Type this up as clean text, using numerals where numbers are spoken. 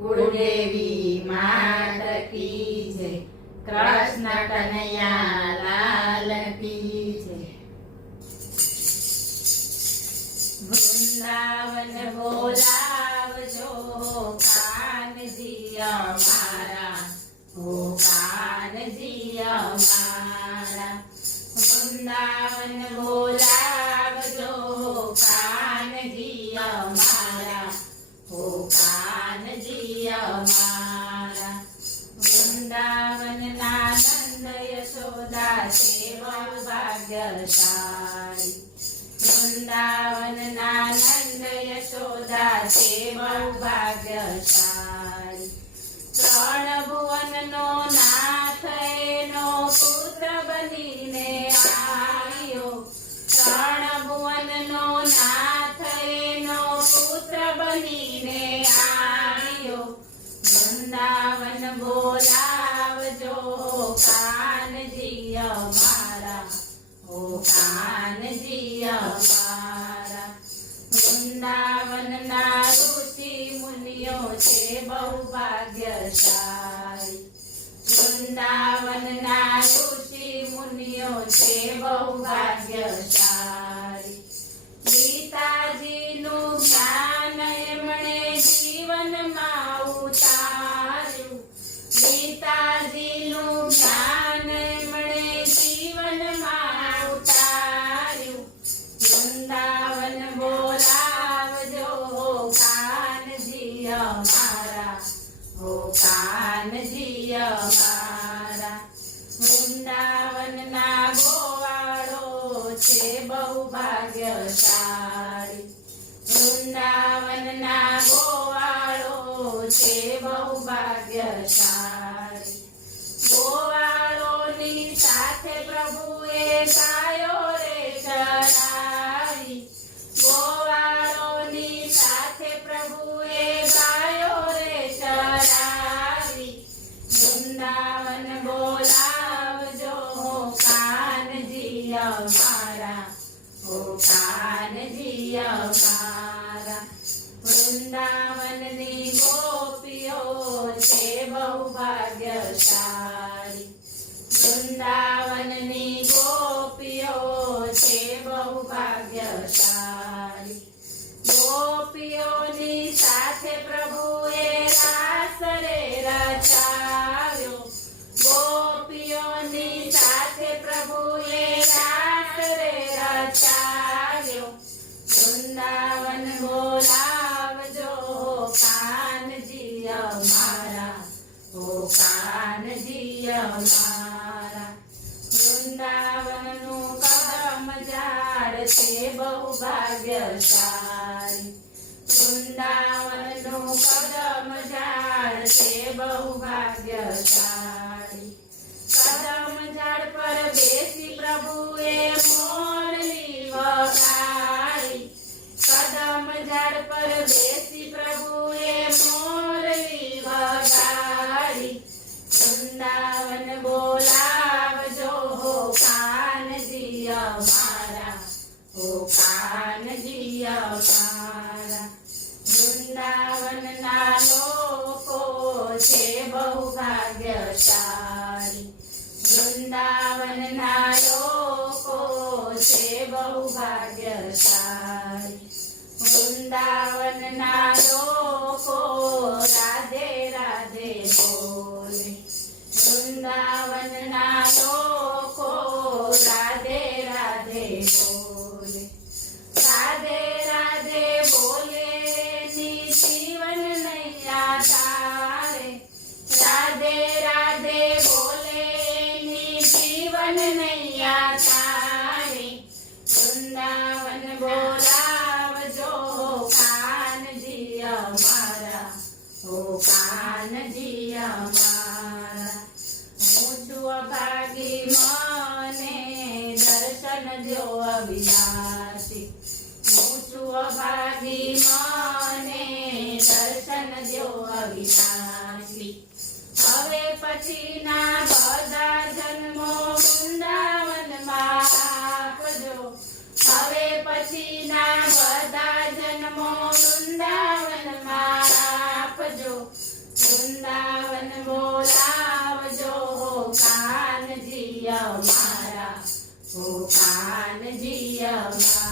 કુળદેવી માત કી જય, કૃષ્ણ કનૈયા લાલ કી જય. વૃંદાવન બોલાવજો કાનજી અમારા, ઓ કાનજી અમારા. વૃંદાવન બોલાવજો કાનજી અમારા, ઓ કાનજી અમારા. વૃંદાવનના નંદ યશોદા છે બહુ ભાગ્યશાળી. વૃંદાવનના નંદ યશોદા છે બહુ ભાગ્યશાળી. ત્રણ ભુવનનો નાથ એનો પુત્ર બનીને આવ્યો. ત્રણ ભુવનનો નાથ એનો પુત્ર બનીને આવ્યો. વૃંદાવન બોલાવજો કાનજી અમારા, ઓ કાનજી અમારા. વૃંદાવનના ઋષિ મુનિઓ છે બહુ ભાગ્યશાળી. વૃંદાવનના ઋષિ મુનિઓ છે બહુ ભાગ્યશાળી. ગીતાજીનું જ્ઞાન એમણે જીવનમાં ઉતાર્યું. ગીતાજીનું જ્ઞાન એમણે જીવનમાં ઉતાર્યું. વૃંદાવન બોલાવજો કાનજી અમારા, ઓ કાનજી અમારા. વૃંદાવનના ગોવાળો છે બહુ ભાગ્યશાળી. વૃંદાવનના ગોવાળો છે બહુ ભાગ્યશાળી. ગોવાળોની સાથે પ્રભુએ ગાયો રે ચરાવી. ગોવાળોની સાથે પ્રભુએ ગાયો રે ચરાવી. વૃંદાવન બોલાવજો કાનજી અમારા, ઓ કાનજી અમારા. વૃંદાવનની ગોપીઓ છે બહુ ભાગ્યશાળી. વૃંદાવનની ગોપીઓ છે બહુ ભાગ્યશાળી. ગોપીઓની સાથે પ્રભુએ રાસ રે રચાવ્યો. ગોપીઓની સાથે પ્રભુએ રાસ રે રચાવ્યો. વૃંદાવન બોલાવજો કાનજી અમારા, ઓ કાનજી અમારા. વૃંદાવનનું કદમ ઝાડ છે બહુ ભાગ્યશાળી. વૃંદાવનનું કદમ ઝાડ છે બહુ ભાગ્યશાળી. કદમ ઝાડ પર બેસી પ્રભુએ મોરલી વગાડી. કદમ ઝાડ પર બેસી પ્રભુએ મોરલી વગાડી. વૃંદાવન બોલાવજો કાનજી અમારા, ઓ કાનજી અમારા. વૃંદાવનના લોકો છે બહુ ભાગ્યશાળી. વૃંદાવનના લોકો છે બહુ ભાગ્યશાળી. વૃંદાવનના લોકો રાધે રાધે બોલે. વૃંદાવનના લોકો રાધે રાધે બોલે. રાધે રાધે બોલે ની જીવન નૈયા તારે. રાધે રાધે બોલે ની જીવન નૈયા તારે. વૃંદાવન બોલાવજો કાનજી અમારા, ઓ કાનજી અમારા. હું છું અભાગી મને દર્શન જો અવિનાશી. હું છું અભાગી મને દર્શન જો અવિનાશી. હવે પછીના બધા જન્મો વૃંદાવનમાં આપજો. હવે પછીના બધા જન્મો વૃંદાવનમાં આપજો. અમારા ઓ કાનજી અમારા